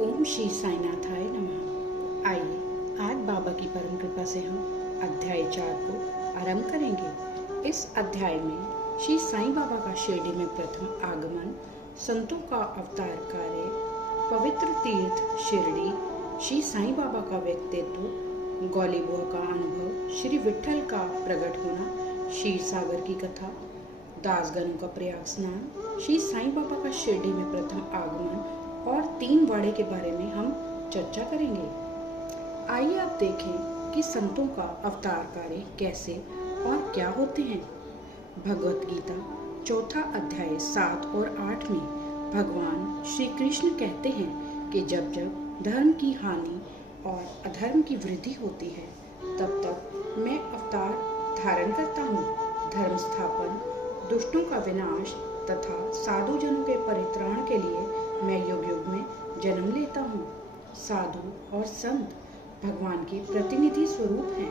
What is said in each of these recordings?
ओम श्री साईनाथाय नमः। आइए आज बाबा की परम कृपा से हम अध्याय 4 को आरंभ करेंगे। इस अध्याय में श्री साईं बाबा का शिरडी में प्रथम आगमन, संतों का अवतार कार्य, पवित्र तीर्थ शिरडी, श्री साईं बाबा का व्यक्तित्व, गौली बुआ का अनुभव, श्री विठ्ठल का प्रकट होना, क्षीर सागर की कथा, दासगणों का प्रयाग स्नान, श्री साईं बाबा का शिरडी में प्रथम आगमन और 3 वाड़े के बारे में हम चर्चा करेंगे। आइए अब देखें कि संतों का अवतार कार्य कैसे और क्या होते हैं। भगवत गीता चौथा अध्याय 7 और 8 में भगवान श्री कृष्ण कहते हैं कि जब जब धर्म की हानि और अधर्म की वृद्धि होती है तब तब मैं अवतार धारण करता हूँ। धर्म स्थापन, दुष्टों का विनाश तथा साधु जनों के परित्राण के लिए मैं युग युग में जन्म लेता हूँ। साधु और संत भगवान के प्रतिनिधि स्वरूप हैं।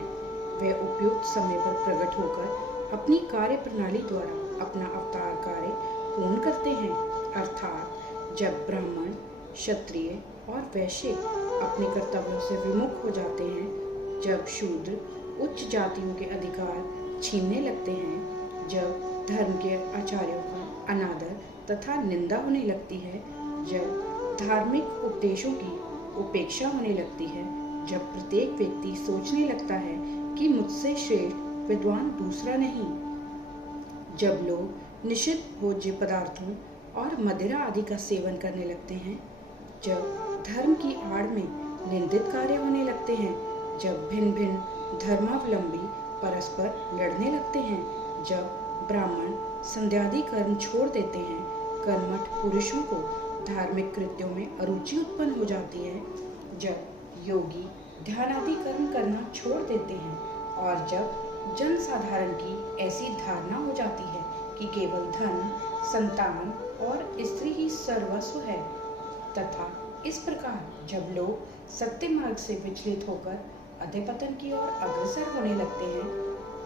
वे उपयुक्त समय पर प्रकट होकर अपनी कार्य प्रणाली द्वारा अपना अवतार कार्य पूर्ण करते हैं। अर्थात जब ब्राह्मण, क्षत्रिय और वैश्य अपने कर्तव्यों से विमुख हो जाते हैं, जब शूद्र उच्च जातियों के अधिकार छीनने लगते हैं, जब धर्म के आचार्यों का अनादर तथा निंदा होने लगती है, जब धार्मिक उपदेशों की उपेक्षा होने लगती है, जब प्रत्येक व्यक्ति सोचने लगता है कि मुझसे श्रेष्ठ विद्वान दूसरा नहीं, जब लोग निषिद्ध भोज्य पदार्थों और मदिरा आदि का सेवन करने लगते हैं, जब धर्म की आड़ में निंदित कार्य होने लगते हैं, जब भिन्न भिन्न धर्मावलंबी परस्पर लड़ने लगते हैं, जब ब्राह्मण संध्यादि कर्म छोड़ देते हैं, कर्मठ पुरुषों को धार्मिक कृत्यों में अरुचि उत्पन्न हो जाती है, जब योगी ध्यान आदि कर्म करना छोड़ देते हैं और जब जन साधारण की ऐसी धारणा हो जाती है कि केवल धन, संतान और स्त्री ही सर्वस्व है, तथा इस प्रकार जब लोग सत्य मार्ग से विचलित होकर अधःपतन की ओर अग्रसर होने लगते हैं,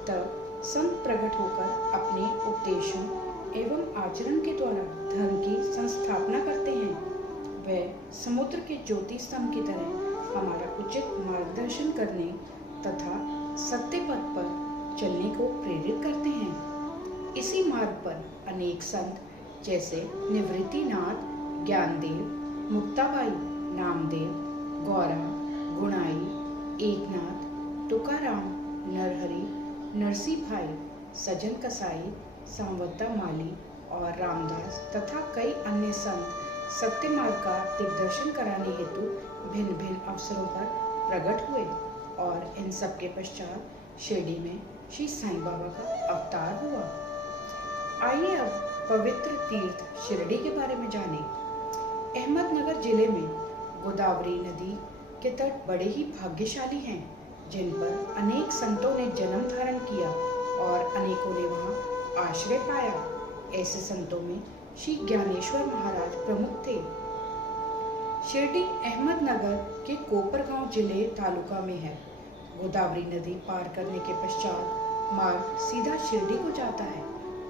तब संत प्रकट होकर अपने उपदेशों एवं आचरण के द्वारा धर्म की संस्थापना करते हैं। वे समुद्र के ज्योति स्तंभ की तरह हमारा उचित मार्गदर्शन करने तथा सत्य पथ पर चलने को प्रेरित करते हैं। इसी मार्ग पर अनेक संत जैसे निवृत्तिनाथ, ज्ञानदेव, मुक्ताबाई, नामदेव, गौरा, गुणाई, एकनाथ, तुकाराम, नरहरि, नरसी भाई, सजन कसाई, संवत्ता माली और रामदास तथा कई अन्य संत सत्य मार्ग का दिग्दर्शन कराने हेतु भिन्न भिन्न अवसरों पर प्रकट हुए और इन सब के पश्चात शिरडी में श्री साईं बाबा का अवतार हुआ। आइए अब पवित्र तीर्थ शिरडी के बारे में जानें। अहमदनगर जिले में गोदावरी नदी के तट बड़े ही भाग्यशाली हैं, जिन पर अनेक संतों ने जन्म धारण किया और अनेकों ने वहां आश्रय पाया। ऐसे संतों में श्री ज्ञानेश्वर महाराज प्रमुख थे। शिरडी अहमदनगर के कोपरगांव जिले तालुका में है। गोदावरी नदी पार करने के पश्चात मार्ग सीधा शिरडी को जाता है।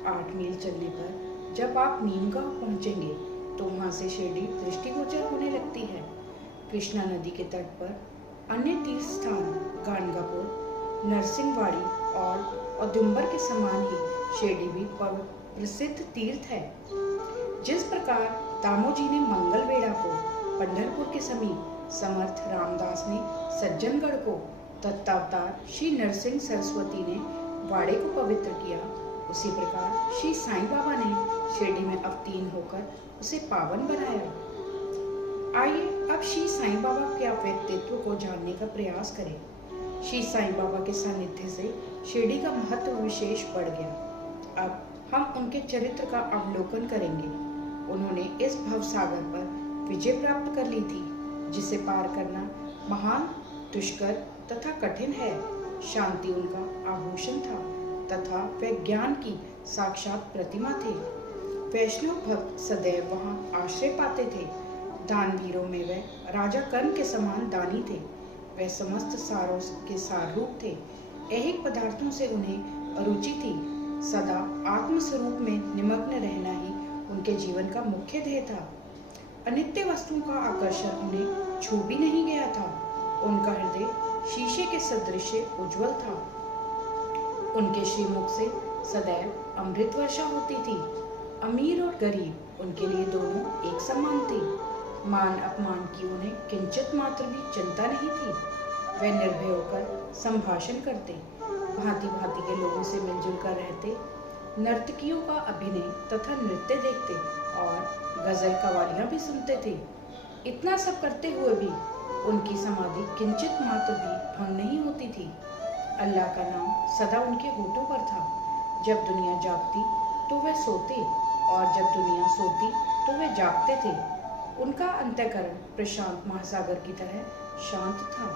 8 मील चलने पर जब आप नीमगांव पहुंचेंगे तो वहां से शिरडी दृष्टिगोचर होने लगती है। कृष्णा नदी के तट पर अन्य तीर्थ स्थान गाणगापुर, नरसिंहवाड़ी और औदुंबर के समान ही शिरडी भी प्रसिद्ध तीर्थ है। जिस प्रकार दामोजी ने मंगलवेढ़ा को पंढरपुर के समीप, समर्थ रामदास ने सज्जनगढ़ को, दत्तावतार श्री नरसिंह सरस्वती ने वाड़े को पवित्र किया, उसी प्रकार श्री साईं बाबा ने शिरडी में अवतीर्ण होकर उसे पावन बनाया। आइए अब श्री साईं बाबा के व्यक्तित्व को जानने का प्रयास करें। श्री साईं बाबा के सानिध्य से शिरडी का महत्व विशेष बढ़ गया। अब हम उनके चरित्र का अवलोकन करेंगे। उन्होंने इस भवसागर पर विजय प्राप्त कर ली थी, जिसे पार करना महान, दुष्कर तथा कठिन है। शांति उनका आभूषण था तथा वे ज्ञान की साक्षात प्रतिमा थे। वैष्णव भक्त सदैव वहां आश्रय पाते थे। दानवीरों में वे राजा कर्ण के समान दानी थे। वे समस्त सारों के सार रूप थे। ऐहिक पदार्थों से उन्हें अरुचि थी। सदा आत्मस्वरूप में निमग्न रहना ही उनके जीवन का मुख्य ध्येय था। अनित्य वस्तुओं का आकर्षण उन्हें छू भी नहीं गया था। उनका हृदय शीशे के सदृश उज्जवल था। उनके श्रीमुख से सदैव अमृत वर्षा होती थी। अमीर और गरीब उनके लिए दोनों एक समान थे। मान अपमान की उन्हें किंचित मात्र भी चिंता नहीं थी। वे निर्भय होकर संभाषण करते, भांति भांति के लोगों से मिलजुल कर रहते, नर्तकियों का अभिनय तथा नृत्य देखते और गजल कवालियां भी सुनते थे। इतना सब करते हुए भी उनकी समाधि किंचित मात्र भी भंग नहीं होती थी। अल्लाह का नाम सदा उनके होठों पर था। जब दुनिया जागती तो वे सोते और जब दुनिया सोती तो वे जागते थे। उनका अंतःकरण प्रशांत महासागर की तरह शांत था।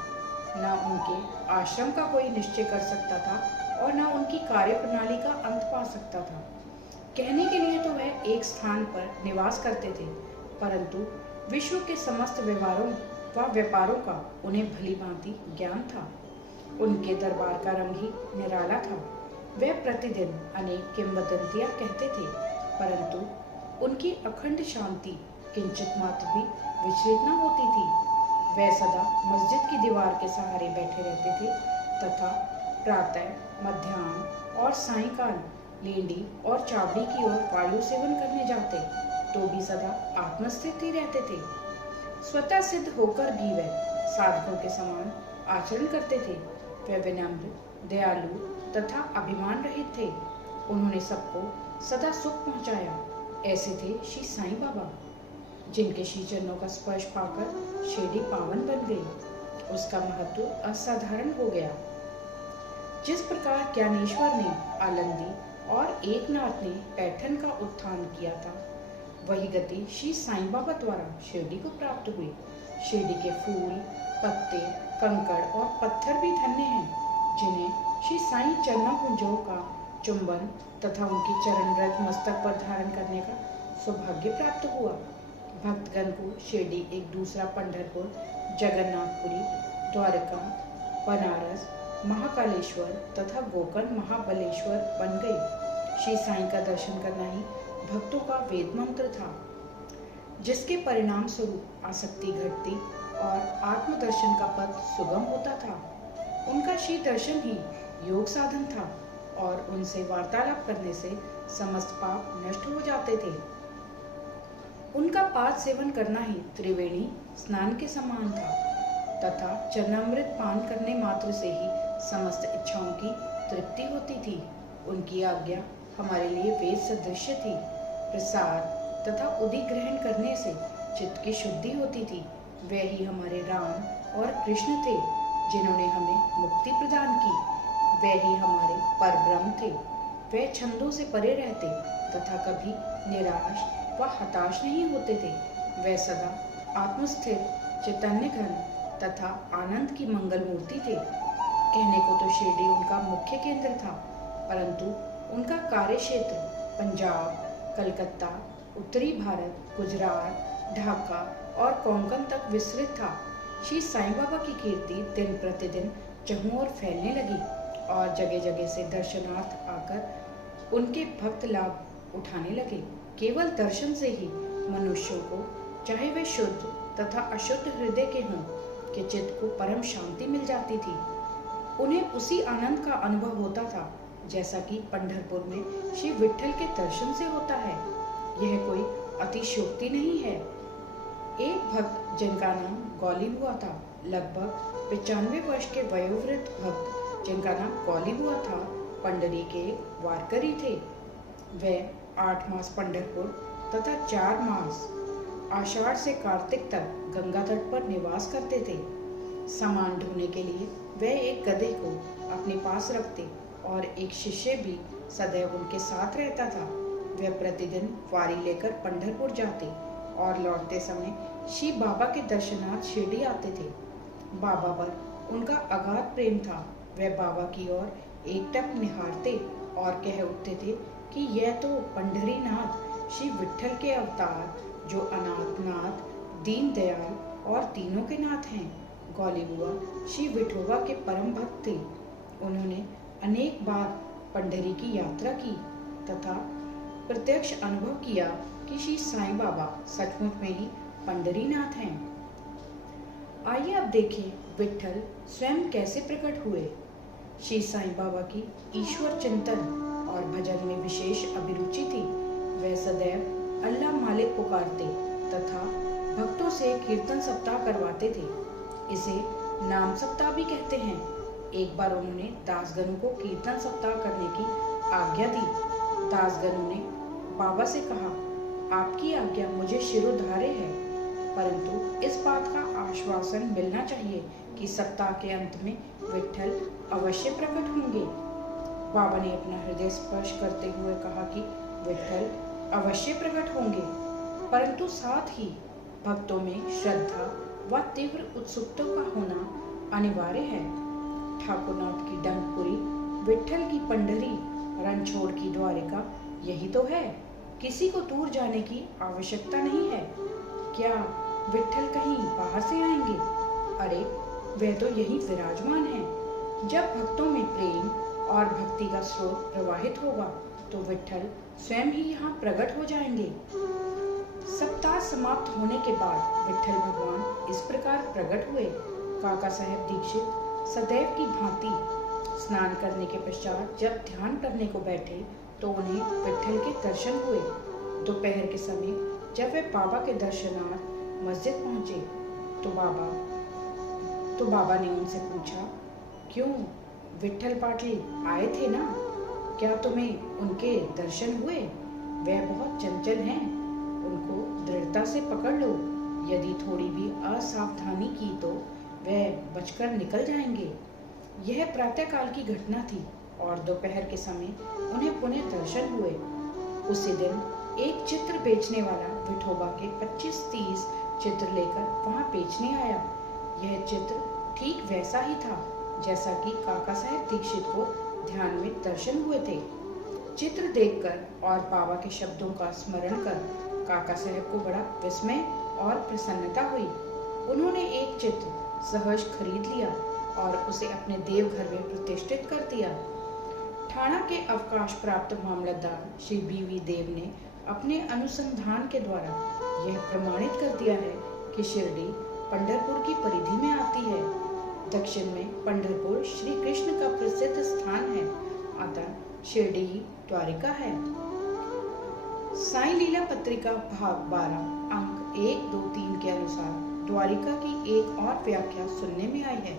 न उनके आश्रम का कोई निश्चय कर सकता था और न उनकी कार्य प्रणाली का अंत पा सकता था। कहने के लिए तो वह एक स्थान पर निवास करते थे, परंतु विश्व के समस्त व्यवहारों व व्यापारों का उन्हें भली भांति ज्ञान था। उनके दरबार का रंग ही निराला था। वे प्रतिदिन अनेक किंवदंतियां कहते थे, परंतु उनकी अखंड शांति किंचित मात्र भी विचलित न होती थी। वे सदा मस्जिद की दीवार के सहारे बैठे रहते थे तथा प्रातः, मध्याह्न और सायंकाल लेंडी और चावड़ी की ओर वायु सेवन करने जाते तो भी सदा आत्मस्थित ही रहते थे। स्वतः सिद्ध होकर भी वे साधकों के समान आचरण करते थे। वे विनम्र, दयालु तथा अभिमान रहित थे। उन्होंने सबको सदा सुख पहुंचाया। ऐसे थे श्री साईं बाबा, जिनके श्री चरणों का स्पर्श पाकर शिरडी पावन बन गई। उसका महत्व असाधारण हो गया। जिस प्रकार ज्ञानेश्वर ने आलंदी और एकनाथ ने पैठन का उत्थान किया था, वही गति श्री साईं बाबा द्वारा शिरडी को प्राप्त हुई। शिरडी के फूल, पत्ते, कंकड़ और पत्थर भी धन्य हैं, जिन्हें श्री साईं चरणपुंजों का चुंबन तथा उनकी चरण रज मस्तक पर धारण करने का सौभाग्य प्राप्त हुआ। भक्तगण को शिरडी एक दूसरा पंढरपुर, जगन्नाथपुरी, द्वारका, बनारस, महाकालेश्वर तथा गोकर्ण महाबलेश्वर बन गई। श्री साईं का दर्शन करना ही भक्तों का वेद मंत्र था, जिसके परिणाम स्वरूप आसक्ति घटती और आत्मदर्शन का पथ सुगम होता था। उनका श्री दर्शन ही योग साधन था और उनसे वार्तालाप करने से समस्त पाप नष्ट हो जाते थे। उनका पाद सेवन करना ही त्रिवेणी स्नान के समान था तथा चरणामृत पान करने मात्र से ही समस्त इच्छाओं की तृप्ति होती थी। उनकी आज्ञा हमारे लिए वेद सदृश थी। प्रसाद तथा उदी ग्रहण करने से चित्त की शुद्धि होती थी। वे ही हमारे राम और कृष्ण थे, जिन्होंने हमें मुक्ति प्रदान की। वे ही हमारे परब्रह्म थे। वे छंदों से परे रहते तथा कभी निराश व हताश नहीं होते थे। वे सदा आत्मस्थिर, चैतन्य घन तथा आनंद की मंगल मूर्ति थे। कहने को तो शिरडी उनका मुख्य केंद्र था, परंतु उनका कार्य क्षेत्र पंजाब, कलकत्ता, उत्तरी भारत, गुजरात, ढाका और कोंकण तक विस्तृत था। श्री साईं बाबा की कीर्ति दिन प्रतिदिन जम्मू और फैलने लगी और जगह जगह से दर्शनार्थ आकर उनके भक्त लाभ उठाने लगे। केवल दर्शन से ही मनुष्यों को, चाहे वे शुद्ध तथा अशुद्ध हृदय के हों, के चित्त को परम शांति मिल जाती थी। उन्हें उसी आनंद का अनुभव होता था जैसा कि पंढरपुर में श्री विट्ठल के दर्शन से होता है। यह कोई अतिशयोक्ति नहीं है। एक भक्त जिनका नाम गौली बुआ था, लगभग 95 वर्ष के वयोवृद्ध भक्त जिनका नाम गौली बुआ था, पंडरी के वारकरी थे। वे 8 मास पंढरपुर तथा 4 मास आषाढ़ से कार्तिक तक गंगा तट पर निवास करते थे। सामान ढोने के लिए वे एक गधे को अपने पास रखते और एक शिष्य भी सदैव उनके साथ रहता था। वे प्रतिदिन वारी लेकर पंढरपुर जाते और लौटते समय श्री बाबा के दर्शनार्थ शिरडी आते थे। बाबा पर उनका अगाध प्रेम था। वे बाबा की ओर एकटक निहारते और कह उठते थे कि यह तो पंढरीनाथ श्री विट्ठल के अवतार, जो अनाथ नाथ, दीन दयाल और तीनों के नाथ हैं। गौली बुआ श्री विठोबा के परम भक्त थे। उन्होंने अनेक बार पंढरी की यात्रा की तथा प्रत्यक्ष अनुभव किया कि श्री साईं बाबा सचमुच में ही पंढरीनाथ हैं। आइए अब देखें विट्ठल स्वयं कैसे प्रकट हुए। श्री साईं बाबा की ईश्वर चिंतन और भजन में विशेष अभिरुचि थी। वह सदैव अल्लाह मालिक पुकारते तथा भक्तों से कीर्तन सप्ताह करवाते थे। इसे नाम सप्ताह भी कहते हैं। एक बार उन्होंने दासगणों को कीर्तन सप्ताह करने की आज्ञा दी। दासगणों ने बाबा से कहा, आपकी आज्ञा मुझे शिरोधार्य है, परंतु इस बात का आश्वासन मिलना चाहिए कि सप्ताह के अंत में विट्ठल अवश्य प्रकट होंगे। बाबा ने अपना हृदय स्पर्श करते हुए कहा कि विट्ठल अवश्य प्रकट होंगे, परंतु साथ ही भक्तों में श्रद्धा व तीव्र उत्सुकता का होना अनिवार्य है। ठाकुरनाथ की डंकपुरी, विट्ठल की पंढरी, रणछोड़ की द्वारिका, यही तो है। किसी को दूर जाने की आवश्यकता नहीं है। क्या विट्ठल कहीं बाहर से आएंगे? अरे वे तो यही विराजमान हैं। जब भक्तों में प्रेम और भक्ति का स्रोत प्रवाहित होगा तो विट्ठल स्वयं ही यहाँ प्रकट हो जाएंगे। सप्ताह समाप्त होने के बाद विट्ठल भगवान इस प्रकार प्रकट हुए। काका साहेब दीक्षित सदैव की भांति स्नान करने के पश्चात जब ध्यान करने को बैठे तो उन्हें विट्ठल के दर्शन हुए। दोपहर के समय जब वे बाबा के दर्शनार्थ मस्जिद पहुंचे तो बाबा ने उनसे पूछा, क्यों विट्ठल पाटिल आए थे ना? क्या तुम्हें उनके दर्शन हुए? वे बहुत चंचल हैं, उनको दृढ़ता से पकड़ लो। यदि थोड़ी भी असावधानी की तो वे बचकर निकल जाएंगे। यह प्रातःकाल की घटना थी और दोपहर के समय उन्हें पुनः दर्शन हुए। उसी दिन एक चित्र बेचने वाला विठोबा के 25-30 चित्र लेकर वहां बेचने आया। यह चित्र ठीक वैसा ही था जैसा कि काका साहेब दीक्षित को ध्यान में दर्शन हुए थे। चित्र देखकर और बाबा के शब्दों का स्मरण कर काका साहेब को बड़ा विस्मय और प्रसन्नता हुई। उन्होंने एक चित्र सहज खरीद लिया और उसे अपने देवघर में प्रतिष्ठित कर दिया। ठाणा के अवकाश प्राप्त मामलतदार श्री बीवी देव ने अपने अनुसंधान के द्वारा यह प्रमाणित कर दिया है कि शिरडी पंढरपुर की परिधि में आती है। दक्षिण में पंढरपुर श्री कृष्ण का प्रसिद्ध स्थान है, अतः शिरडी ही द्वारिका है। साई लीला पत्रिका भाग 12 अंक 1, 2, 3 के अनुसार द्वारिका की एक और व्याख्या सुनने में आई है,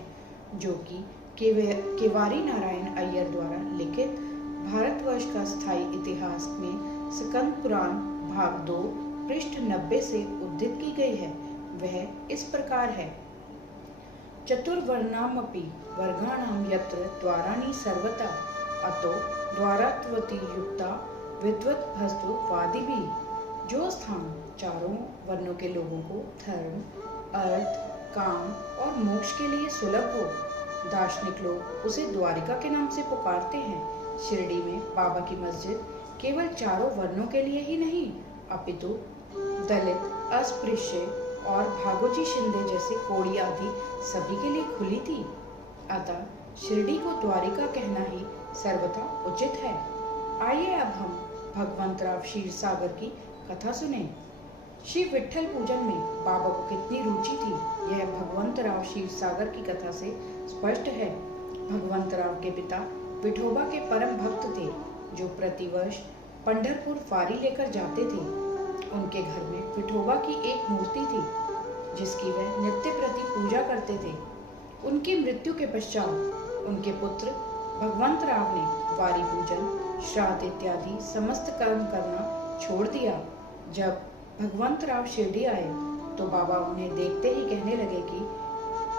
जो कि केवारी नारायण अय्यर द्वारा लिखित भारतवर्ष का स्थायी इतिहास में स्कंद पुराण भाग 2 पृष्ठ 90 से उद्धृत की गई है। वह इस प्रकार है, चतुर्वर्णामपि वर्गाणां यत्र द्वाराणि सर्वथा अतो द्वारात्वति युक्ता विद्वत भस्तु वादिभिः। जो स्थान चारों वर्णों के लोगों को धर्म, अर्थ, काम और मोक्ष के लिए सुलभ हो, दार्शनिक लोग उसे द्वारिका के नाम से पुकारते हैं। शिरडी में बाबा की मस्जिद केवल चारों वर्णों के लिए ही नहीं, अपितु दलित, अस्पृश्य और भागोजी शिंदे जैसे कोड़ी आदि सभी के लिए खुली थी। अतः शिरडी को द्वारिका कहना ही सर्वथा उचित है। आइए अब हम भगवंतराव क्षीरसागर की कथा सुने। श्री विट्ठल पूजन में बाबा को कितनी रुचि थी, यह भगवंतराव क्षीरसागर की कथा से स्पष्ट है। भगवंतराव के पिता विठोबा के परम भक्त थे, जो प्रतिवर्ष पंढरपुर फारी लेकर जाते थे। उनके घर में विठोबा की एक मूर्ति थी, जिसकी वह नित्य प्रति पूजा करते थे। उनकी मृत्यु के पश्चात उनके पुत्र भगवंतराव ने वारी पूजन, श्राद्ध इत्यादि समस्त कर्म करना छोड़ दिया। जब भगवंतराव शिरडी आए तो बाबा उन्हें देखते ही कहने लगे कि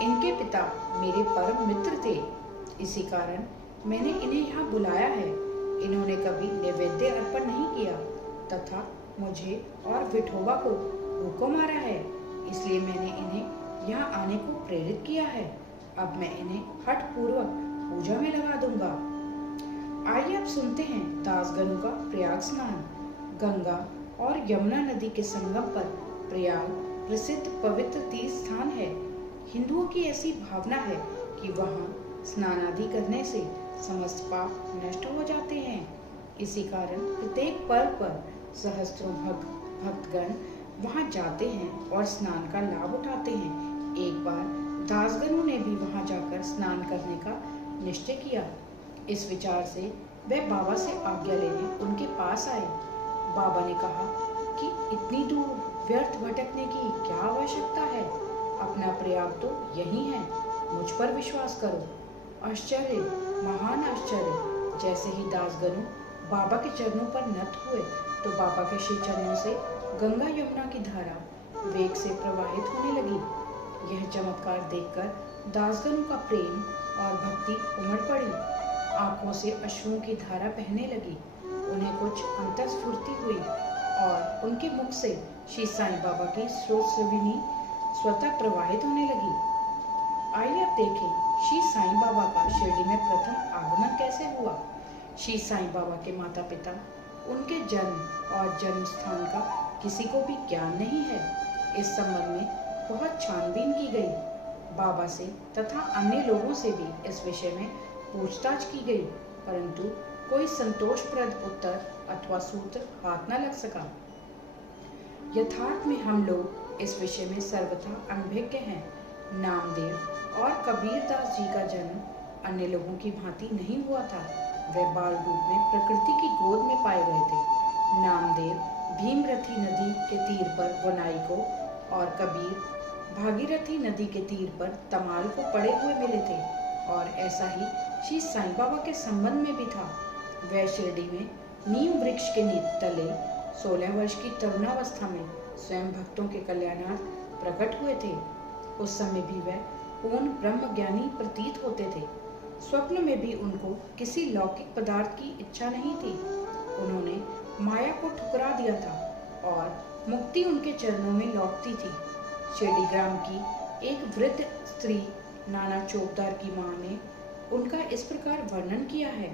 इनके पिता मेरे परम मित्र थे, इसी कारण मैंने इन्हें यहाँ बुलाया है। इन्होंने कभी नैवेद्य अर्पण नहीं किया तथा मुझे और विठोबा को भूखों मारा है, इसलिए मैंने इन्हें यहाँ आने को प्रेरित किया है। अब मैं इन्हें हठ पूर्वक पूजा में लगा दूंगा। आइए अब सुनते हैं दासगणों का प्रयाग स्नान। गंगा और यमुना नदी के संगम पर प्रयाग प्रसिद्ध पवित्र तीर्थ स्थान है। हिंदुओं की ऐसी भावना है कि वहाँ स्नान आदि करने से समस्त पाप नष्ट हो जाते हैं। इसी कारण प्रत्येक पर्व पर सहस्त्रों भक्तगण वहां जाते हैं और स्नान का लाभ उठाते हैं। एक बार दासगणों ने भी वहां जाकर स्नान करने का निश्चय किया। इस विचार से वे बाबा से आज्ञा लेने उनके पास आए। बाबा ने कहा कि इतनी दूर व्यर्थ भटकने की क्या आवश्यकता है? अपना प्रयाग तो यही है, मुझ पर विश्वास करो। आश्चर्य, महान आश्चर्य! जैसे ही दासगणों बाबा के चरणों पर नत हुए तो बाबा के श्री चरणों से गंगा यमुना की धारा वेग से प्रवाहित होने लगी। यह चमत्कार देखकर दासगणों का प्रेम और भक्ति उमड़ पड़ी। आंखों से अश्रुओं की धारा बहने लगी। उन्हें कुछ अंतर्स्फूर्ति हुई और उनके मुख से श्री साईं बाबा की स्रोतस्विनी स्वतः प्रवाहित होने लगी। आइए अब देखें श्री साईं बाबा का शिरडी में प्रथम आगमन कैसे हुआ। श्री साईं बाबा के माता पिता, उनके जन्म और जन्म स्थान का किसी को भी ज्ञान नहीं है। इस संबंध में बहुत छानबीन की गई। बाबा से तथा अन्य लोगों से भी इस विषय में पूछताछ की गई, परंतु कोई संतोषप्रद उत्तर अथवा सूत्र हाथ न लग सका। यथार्थ में हम लोग इस विषय में सर्वथा अनभिज्ञ हैं। नामदेव और कबीरदास जी का जन्म अन्य लोगों की भांति नहीं हुआ था। वे बाल रूप में प्रकृति की गोद में पाए गए थे। नामदेव भीमरथी नदी के तीर पर बुनाई को और कबीर भागीरथी नदी के तीर पर तमाल को पड़े हुए मिले थे। और ऐसा ही श्री साईं बाबा के संबंध में भी था। वह शिरडी में नीम वृक्ष के तले 16 वर्ष की तरुणावस्था में स्वयं भक्तों के कल्याणार्थ प्रकट हुए थे। उस समय भी वह पूर्ण ब्रह्म ज्ञानी प्रतीत होते थे। स्वप्न में भी उनको किसी लौकिक पदार्थ की इच्छा नहीं थी। उन्होंने माया को ठुकरा दिया था और मुक्ति उनके चरणों में लौटती थी। शिरडी ग्राम की एक वृद्ध स्त्री नाना चौकदार की मां ने उनका इस प्रकार वर्णन किया है।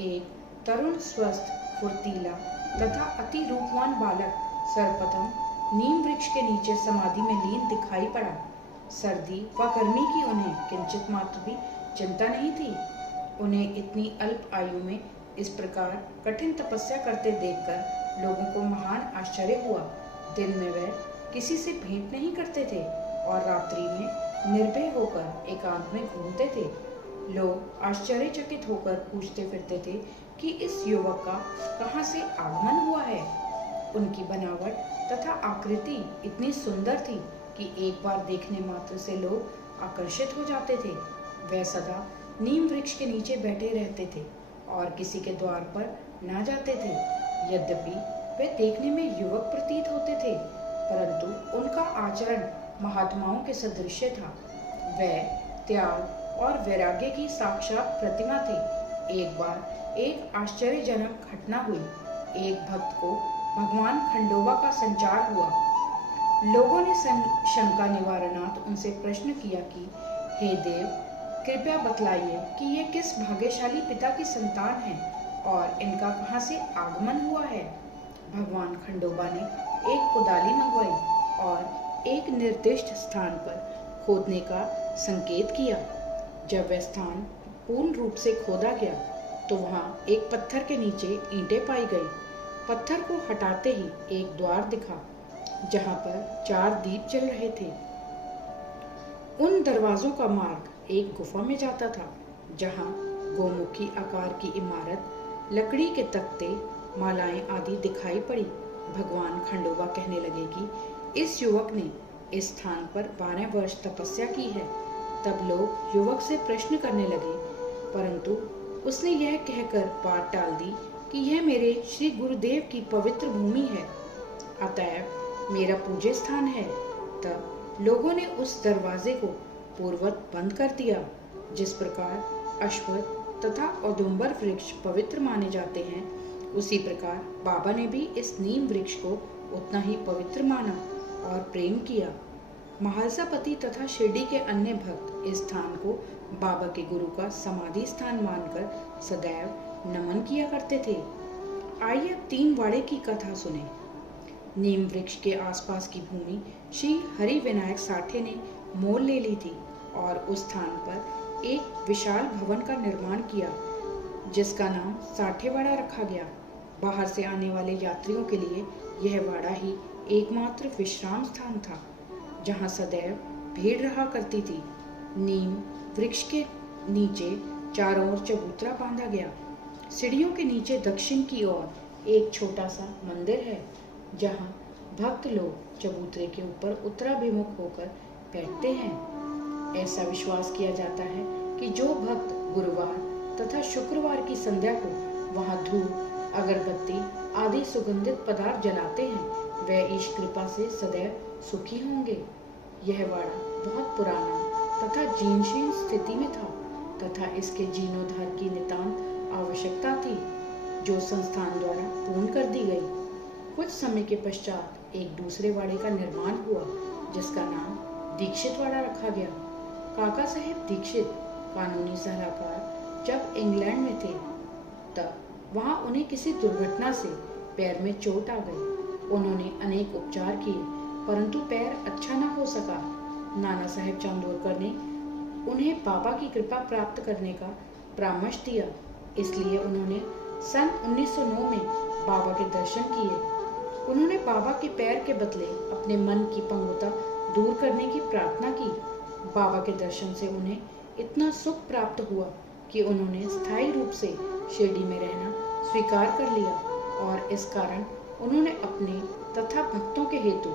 एक तरुण, स्वस्थ, फुर्तीला तथा अति रूपवान बालक सर्वप्रथम नीम वृक्ष के नीचे समाधि में लीन दिखाई पड़ा। सर्दी व गर्मी की उन्हें किंचित मात्र भी चिंता नहीं थी। उन्हें इतनी अल्प आयु में इस प्रकार कठिन तपस्या करते देखकर लोगों को महान आश्चर्य हुआ। दिन में वह किसी से भेंट नहीं करते थे और रात्रि में निर्भय होकर एकांत में घूमते थे। लोग आश्चर्यचकित होकर पूछते फिरते थे कि इस युवक का कहाँ से आगमन हुआ है। उनकी बनावट तथा आकृति इतनी सुंदर थी कि एक बार देखने मात्र से लोग आकर्षित हो जाते थे। वह सदा नीम वृक्ष के नीचे बैठे रहते थे और किसी के द्वार पर ना जाते थे। यद्यपि वे देखने में युवक प्रतीत होते थे, परंतु उनका आचरण महात्माओं के सदृश था। वह त्याग और वैराग्य की साक्षात प्रतिमा थे। एक बार एक आश्चर्यजनक घटना हुई। एक भक्त को भगवान खंडोबा का संचार हुआ। लोगों ने शंका निवारणार्थ उनसे प्रश्न किया कि हे देव, कृपया बतलाइए कि ये किस भाग्यशाली पिता की संतान हैं और इनका कहाँ से आगमन हुआ है। भगवान खंडोबा ने एक कुदाली मंगवाई और एक निर्दिष्ट स्थान पर खोदने का संकेत किया। जब वह स्थान पूर्ण रूप से खोदा गया तो वहाँ एक पत्थर के नीचे ईंटें पाई गई। पत्थर को हटाते ही एक द्वार दिखा जहाँ पर 4 दीप जल रहे थे। उन दरवाजों का मार्ग एक गुफा में जाता था, जहाँ गोमुखी आकार की इमारत, लकड़ी के तख्ते, मालाएं आदि दिखाई पड़ी। भगवान खंडोबा कहने लगे कि इस युवक ने इस स्थान पर 12 वर्ष तपस्या की है। तब लोग युवक से प्रश्न करने लगे, परंतु उसने यह कहकर बात टाल दी कि यह मेरे श्री गुरुदेव की पवित्र भूमि है, अतएव मेरा पूज्य स्थान है। तब लोगों ने उस दरवाजे को पूर्ववत बंद कर दिया। जिस प्रकार अश्वत्थ तथा औदुंबर वृक्ष पवित्र माने जाते हैं, उसी प्रकार बाबा ने भी इस नीम वृक्ष को उतना ही पवित्र माना और प्रेम किया। महालसापति तथा शिरडी के अन्य भक्त इस स्थान को बाबा के गुरु का समाधि स्थान मानकर सदैव नमन किया करते थे। आइए अब 3 वाड़े की कथा सुने। नीम वृक्ष के आसपास की भूमि श्री हरि विनायक साठे ने मोल ले ली थी और उस स्थान पर एक विशाल भवन का निर्माण किया, जिसका नाम साठेवाड़ा रखा गया। बाहर से आने वाले यात्रियों के लिए यह वाड़ा ही एकमात्र विश्राम स्थान था, जहाँ सदैव भीड़ रहा करती थी। नीम वृक्ष के नीचे चारों ओर चबूतरा बांधा गया। सीढ़ियों के नीचे दक्षिण की ओर एक छोटा सा मंदिर है, जहाँ भक्त लोग चबूतरे के ऊपर उत्तराभिमुख होकर बैठते हैं। ऐसा विश्वास किया जाता है कि जो भक्त गुरुवार तथा शुक्रवार की संध्या को वहां धूप, अगरबत्ती आदि सुगंधित पदार्थ जलाते हैं, वे ईश कृपा से सदैव सुखी होंगे। यह वाड़ा बहुत पुराना तथा जीर्णशीर्ण स्थिति में था तथा इसके जीर्णोद्धार की नितांत आवश्यकता थी, जो संस्थान द्वारा पूर्ण कर दी गई। कुछ समय के पश्चात एक दूसरे वाड़े का निर्माण हुआ, जिसका नाम दीक्षित वाड़ा रखा गया। काका साहेब दीक्षित कानूनी सलाहकार जब इंग्लैंड में थे, तब वहां उन्हें किसी दुर्घटना से पैर में चोट आ गई। उन्होंने अनेक उपचार किए, परंतु पैर अच्छा न हो सका। नाना साहेब चांदोरकर ने उन्हें बाबा की कृपा प्राप्त करने का परामर्श दिया, इसलिए उन्होंने सन 1909 में बाबा के दर्शन किए। उन्होंने बाबा के पैर के बदले अपने मन की पंगुता दूर करने की प्रार्थना की। बाबा के दर्शन से उन्हें इतना सुख प्राप्त हुआ कि उन्होंने स्थायी रूप से शिरडी में रहना स्वीकार कर लिया और इस कारण उन्होंने अपने तथा भक्तों के हेतु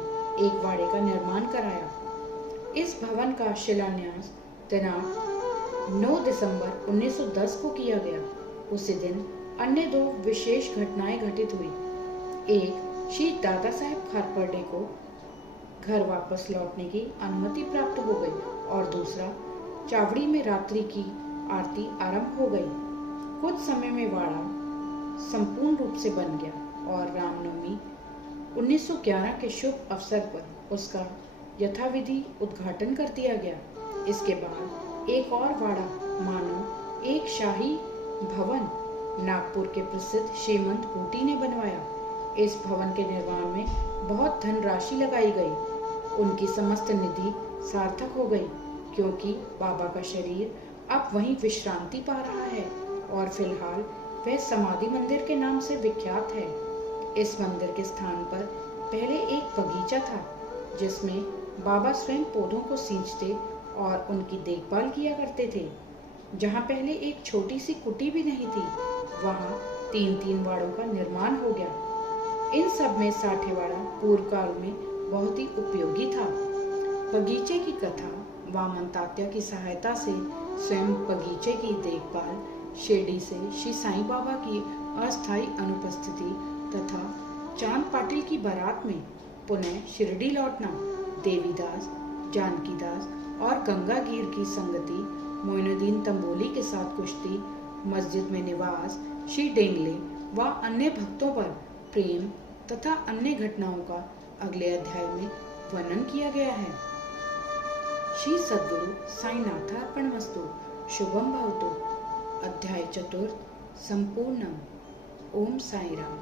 एक वाड़े का निर्माण कराया। इस भवन का शिलान्यास दिनांक 9 दिसंबर 1910 को किया गया। उसी दिन अन्य दो विशेष घटनाएं घटित हुई। एक, श्री दादा साहेब खारपर्डे को घर वापस लौटने की अनुमति प्राप्त हो गई और दूसरा, चावड़ी में रात्रि की आरती आरंभ हो गई। कुछ समय में वाड़ा संपूर्ण रूप से बन गया और रामनवमी 1911 के शुभ अवसर पर उसका यथाविधि उद्घाटन कर दिया गया। इसके बाद एक और वाड़ा मानो एक शाही भवन नागपुर के प्रसिद्ध श्रीमंत बूटी ने बनवाया। इस भवन के निर्माण में बहुत धनराशि लगाई गई। उनकी समस्त निधि सार्थक हो गई, क्योंकि बाबा का शरीर अब वहीं विश्रांति पा रहा है और फिलहाल वह समाधि मंदिर के नाम से विख्यात है। इस मंदिर के स्थान पर पहले एक बगीचा था, जिसमें बाबा स्वयं पौधों को सींचते और उनकी देखभाल किया करते थे। जहाँ पहले एक छोटी सी कुटी भी नहीं थी, वहाँ 3-3 वाड़ों का निर्माण हो गया। इन सब में साठेवाड़ा पूर्व काल में बहुत ही उपयोगी था। बगीचे की कथा वामन तात्या की सहायता से स्वयं बगीचे की देखभाल, शिरडी से श्री साईं बाबा की अस्थायी अनुपस्थिति तथा चांद पाटिल की बारात में पुनः शिरडी लौटना, देवीदास, जानकीदास और गंगागीर की संगति, मोइनुद्दीन तंबोली के साथ कुश्ती, मस्जिद में निवास, श्री डेंगले व अन्य भक्तों पर प्रेम तथा अन्य घटनाओं का अगले अध्याय में वर्णन किया गया है। श्री सद्गुरु साईनाथार्पणमस्तु। शुभम भवतु। अध्याय 4 संपूर्णम। ओम साई राम।